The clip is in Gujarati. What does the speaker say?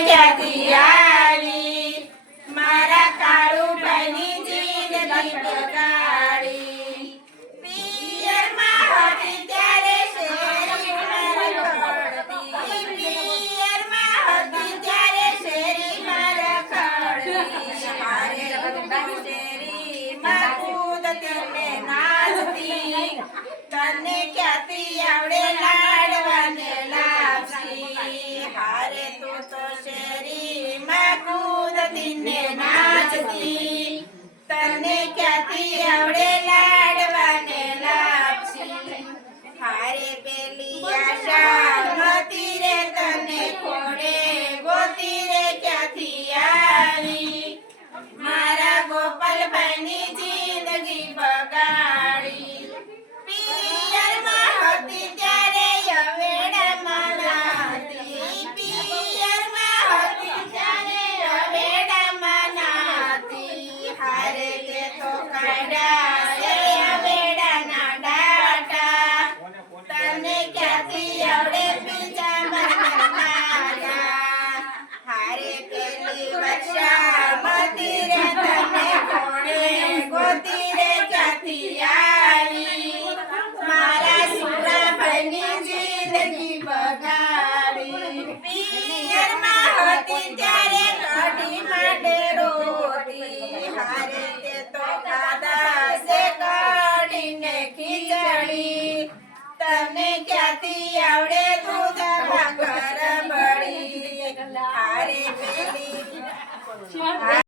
ક્યાંથી આવી મારા કાળુભાઈની જિંદગી બગાડી પિયરમાં હતી ત્યારે શેરીમાં રખડતી પિયરમાં હતી ત્યારે શેરીમાં રખડતી હારે શેરીમાં કૂદતી ને નાચતી તને ક્યાંથી આવડે લાડવાને લાપસી હારે તું તો શેરીમાં કૂદતી ને નાચતી તને ક્યાંથી આવડે લાડવાને લાપસી હારે પેલી આશા નહોતી રે તને ખોડે ગોતી રે ક્યાંથી આવી મારા ગોપાલભાઈની જિંદગી બગાડી પિયરમાં હતી ત્યારે અવેડામાં નાતી પિયરમાં હતી ત્યારે અવેડામાં નાતી હારે તે તો કાઢ્યા એ અવેડાના ડાટા તને ક્યાંથી